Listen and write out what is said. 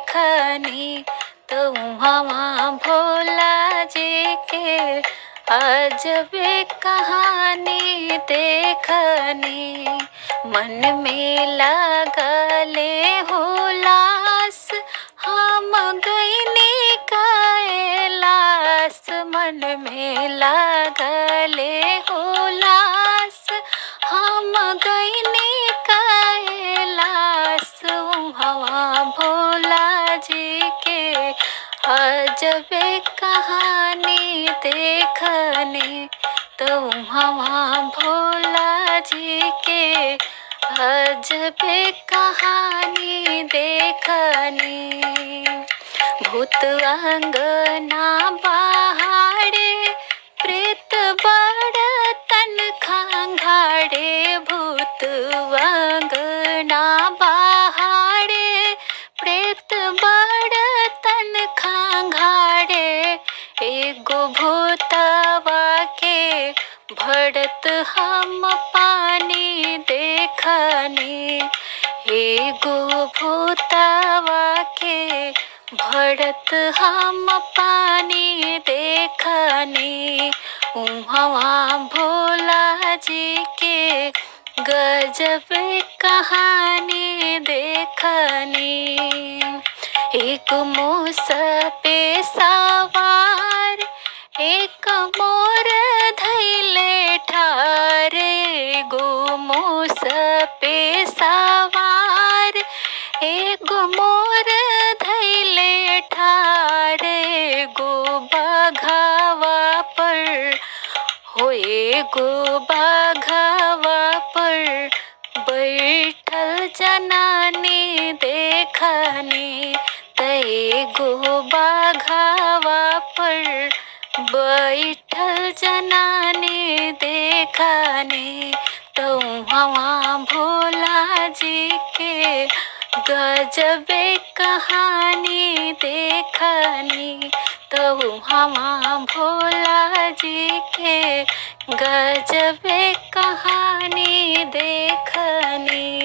देखनी, तो वहाँ भोला जी के अजबे कहानी देखनी। मन में लगले हुलास, हम गईनी कैलाश। मन में लगले हुलास, हम गईनी कैलाश। हवा भोला जी के अजबे कहानी देखने, तो हवा भोला जी के अजबे कहानी देखनी। भूत अंगना बहारे, प्रेत बड़तन खंघाड़े। भूत अंगना बहारे, प्रेत बड़तन खंघाड़े। एगो भूतवा के भड़त हम पानी देखनी, एगो भूतवा के भड़त हम पानी देखनी। उहाँ भोला जी के गजब कहानी देखनी। एक मूस पे सवार, एक मोर धैले ठार। एगो मूस पे सवार, एक मोर धैले ठार। एगो बघवा पर हो, एगो बघवा पर बैठल जनानी देखनी। एगो बघवा पर बैठल जनानी देखनी, तो हवा भोला जी के गजबे कहानी देखनी, तो हवा भोला जी के गजबे कहानी देखनी।